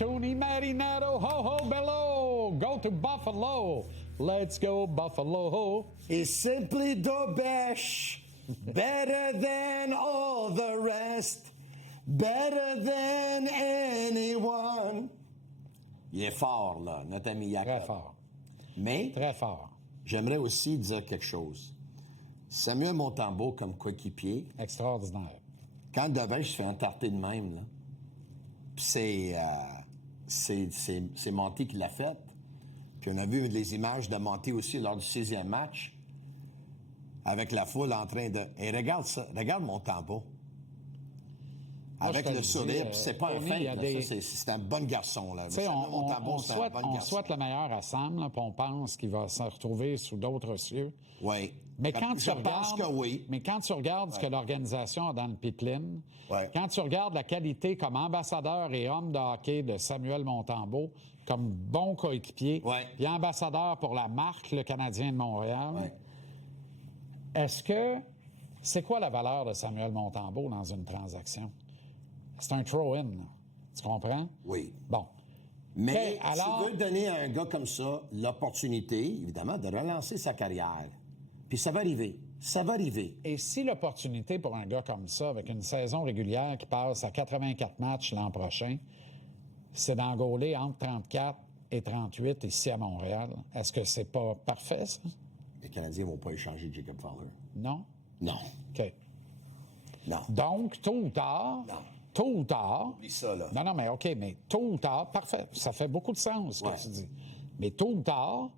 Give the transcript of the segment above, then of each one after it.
Tony Marinado, ho ho bello, go to Buffalo, let's go Buffalo. He's simply Dobesh, better than all the rest, better than anyone. Il est fort, là, notre ami Jacob. Très fort. Mais, Très fort. j'aimerais aussi dire quelque chose. Samuel Montembeault comme coéquipier, Extraordinaire. quand Dobesh se fait entarter de même, là, puis c'est Monty qui l'a fait. Puis on a vu les images de Monty aussi lors du 6e match, avec la foule en train de... Et regarde ça, regarde Montembeault. Avec le sourire, puis c'est pas un feint, là, c'est un bon garçon. Là. On souhaite le meilleur à Sam, là, puis on pense qu'il va se retrouver sous d'autres cieux. Oui. Mais quand tu regardes, que oui. Mais quand tu regardes ce que l'organisation a dans le pipeline, quand tu regardes la qualité comme ambassadeur et homme de hockey de Samuel Montembeault, comme bon coéquipier, puis ambassadeur pour la marque, le Canadien de Montréal, est-ce que... C'est quoi la valeur de Samuel Montembeault dans une transaction? C'est un throw-in, là. Tu comprends? Oui. Bon. Mais tu veux donner à un gars comme ça l'opportunité, évidemment, de relancer sa carrière. Puis ça va arriver. Ça va arriver. Et si l'opportunité pour un gars comme ça, avec une saison régulière qui passe à 84 matchs l'an prochain, c'est d'engoler entre 34 et 38 ici à Montréal, est-ce que c'est pas parfait, ça? Les Canadiens vont pas échanger Jacob Fowler. Non? Non. OK. Non. Donc, tôt ou tard... Non. Tôt ou tard... Oublie ça, là. Non, mais OK, mais tôt ou tard... Parfait. Ça fait beaucoup de sens, ce que tu dis. Mais tôt ou tard,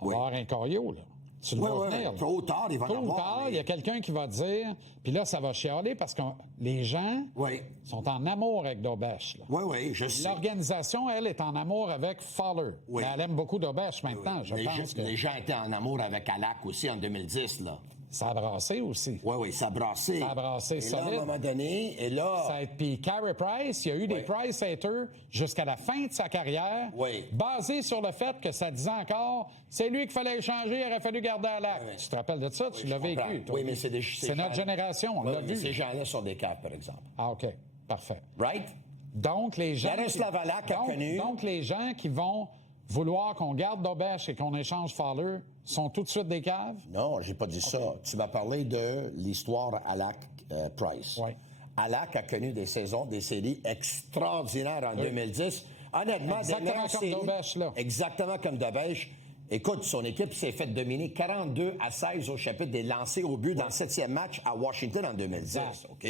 on va avoir un Corio, là. Tu le vois venir. Tôt ou tard, il va en avoir. Tôt ou tard, il y a quelqu'un qui va dire... Puis là, ça va chialer parce que les gens sont en amour avec Dobesh. Oui, je sais. L'organisation, elle, est en amour avec Fowler. Oui. Elle aime beaucoup Dobesh maintenant, je pense que... Les gens étaient en amour avec Alak aussi en 2010, là. Ça a brassé aussi. Oui, ça a brassé. Ça a brassé et solide. là, à un moment donné, et là... Puis Carey Price, il y a eu des Price haters jusqu'à la fin de sa carrière, basés sur le fait que ça disait encore, c'est lui qu'il fallait échanger, il aurait fallu garder Alak. Tu te rappelles de ça? Tu l'as vécu, toi. Oui, mais c'est notre génération, on l'a vu. Ces gens-là sont des caves, par exemple. Ah, OK. Parfait. Right? Donc, les gens... Jaroslav Halak a connu... Donc, les gens qui vont vouloir qu'on garde Dobesh et qu'on échange Fowler sont tout de suite des caves? Non, j'ai pas dit ça. Tu m'as parlé de l'histoire Halak-Price. Oui. Halak a connu des saisons, des séries extraordinaires en 2010. Honnêtement, exactement comme Dobesh, là. Exactement comme Dobesh. Écoute, son équipe s'est fait dominer 42-16 au chapitre des lancers au but dans le 7e match à Washington en 2010. Exact. OK?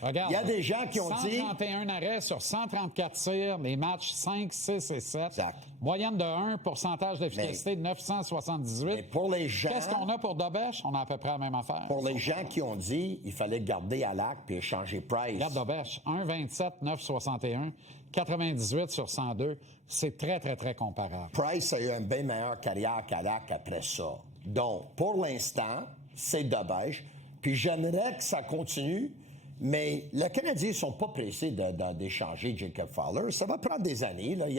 Regarde, il y a des gens qui ont 131 arrêts sur 134 tirs, les matchs 5, 6 et 7. Exact. Moyenne de 1, pourcentage d'efficacité de 978. Mais pour les gens... Qu'est-ce qu'on a pour Dobesh? On a à peu près la même affaire. Pour les gens qui ont dit il fallait garder Halak puis échanger Price. Regarde Dobesh, 1,27, 9,61, 98 sur 102. C'est très, très, très comparable. Price a eu une bien meilleure carrière qu'Halak après ça. Donc, pour l'instant, c'est Dobesh. Puis j'aimerais que ça continue. Mais les Canadiens ne sont pas pressés d'échanger Jacob Fowler. Ça va prendre des années. Là. Il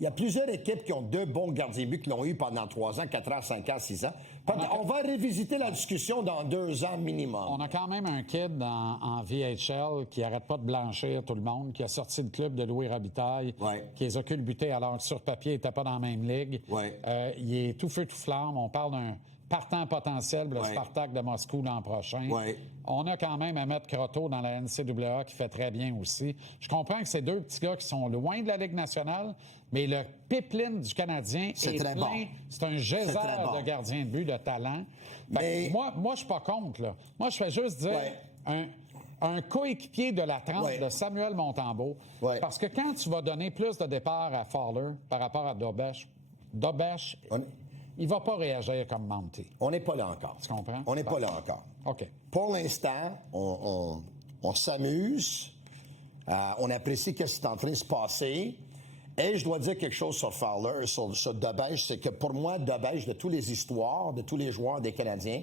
y a plusieurs équipes qui ont 2 bons gardiens de but qui l'ont eu pendant 3 ans, 4 ans, 5 ans, 6 ans. On va revisiter la discussion dans 2 ans minimum. On a quand même un kid en VHL qui arrête pas de blanchir tout le monde, qui a sorti le club de Louis Robitaille, qui les a culbutés alors que sur papier, il n'était pas dans la même ligue. Il est tout feu, tout flamme. On parle d'un partant potentiel pour le Spartak de Moscou l'an prochain. On a quand même Ahmed Croteau dans la NCAA qui fait très bien aussi. Je comprends que c'est 2 petits gars qui sont loin de la Ligue nationale, mais le pipeline du Canadien est plein. Bon. C'est un geyser de gardiens de but, de talent. Moi, je suis pas contre, là. Moi, je fais juste dire un coéquipier de la trempe de Samuel Montembeault. Parce que quand tu vas donner plus de départ à Fowler par rapport à Dobesh, il va pas réagir comme Monty. On n'est pas là encore. Tu comprends? On n'est pas là encore. OK. Pour l'instant, on s'amuse. On apprécie ce qui est en train de se passer. Et je dois dire quelque chose sur Fowler, sur Dobesh, c'est que pour moi, Dobesh, de toutes les histoires, de tous les joueurs des Canadiens,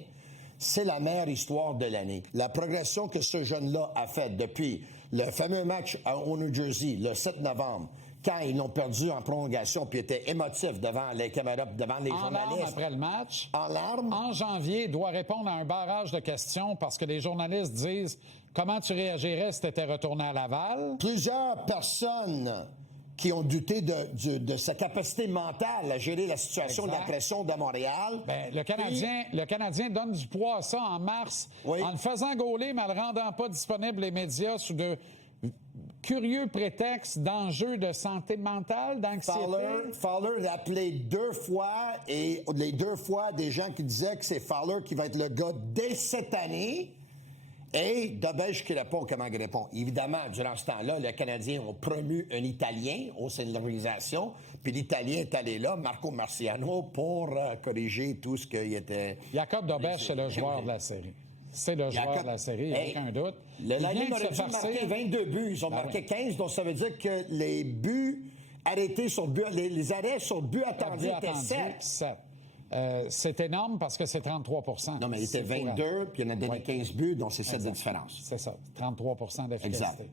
c'est la meilleure histoire de l'année. La progression que ce jeune-là a faite depuis le fameux match au New Jersey, le 7 novembre, quand ils l'ont perdu en prolongation, puis étaient émotifs devant les caméras, devant les journalistes. En larmes après le match. En larmes. En janvier, il doit répondre à un barrage de questions parce que les journalistes disent « Comment tu réagirais si tu étais retourné à Laval? » Plusieurs personnes qui ont douté de sa capacité mentale à gérer la situation de la pression de Montréal. Ben, le Canadien donne du poids à ça en mars, en le faisant gauler, mais en le rendant pas disponible les médias sous de curieux prétextes d'enjeux de santé mentale, d'anxiété. Fowler l'a appelé 2 fois, et les 2 fois, des gens qui disaient que c'est Fowler qui va être le gars dès cette année. Et Dobèche qui répond, comment il répond? Évidemment, durant ce temps-là, les Canadiens ont promu un Italien au sein de l'organisation, puis l'Italien est allé là, Marco Marciano, pour corriger tout ce qu'il était... Jacob Dobèche, c'est le joueur de la série. C'est le joueur de la série, il n'y a aucun doute. Le Lightning aurait dû marquer 22 buts. Ils ont marqué 15, donc ça veut dire que les buts arrêtés sur but, les arrêts sur but attendus étaient 7. C'est énorme parce que c'est 33 %. Non, mais il était 22, puis il en a donné 15 buts, donc c'est 7 de différence. C'est ça, 33 % d'efficacité.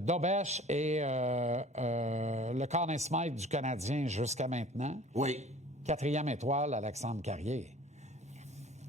Dobèche est le Conn Smythe du Canadien jusqu'à maintenant. Oui. 4e étoile, Alexandre Carrier.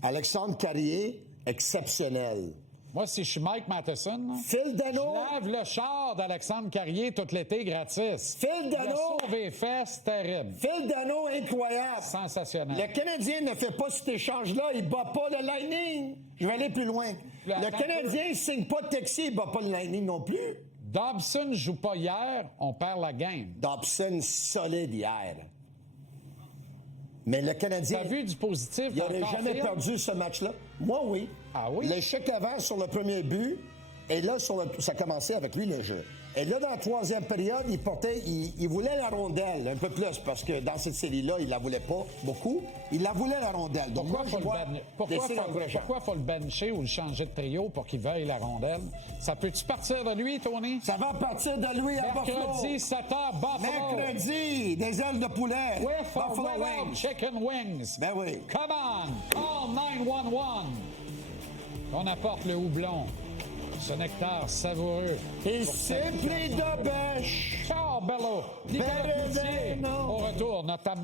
Alexandre Carrier, exceptionnel. Moi, si je suis Mike Matheson, Phil Danault, je lave le char d'Alexandre Carrier tout l'été gratis. Phil Danault, il a sauvé les fesses, terrible. Phil Danault, incroyable. Sensationnel. Le Canadien ne fait pas cet échange-là, il ne bat pas le Lightning. Je vais aller plus loin. Le Canadien ne signe pas de Texier, il ne bat pas le Lightning non plus. Dobson ne joue pas hier, on perd la game. Dobson, solide hier. Mais le Canadien... T'as vu du positif il n'aurait jamais perdu ce match-là. Moi, oui. Ah oui? L'échec avant sur le premier but, et là, ça commençait avec lui, le jeu. Et là, dans la 3e période, il voulait la rondelle un peu plus, parce que dans cette série-là, il la voulait pas beaucoup. Il la voulait, la rondelle. Donc, pourquoi faut le bencher ou le changer de trio pour qu'il veuille la rondelle? Ça peut-tu partir de lui, Tony? Ça va partir de lui à Buffalo. Mercredi, 7h, Buffalo. Mercredi, des ailes de poulet. Buffalo Wings. Chicken wings. Ben oui. Come on, call 911. On apporte le houblon. Ce nectar savoureux. Et simply Dobèche. Ciao, Bello. Nicolas Cloutier. Au retour, notamment.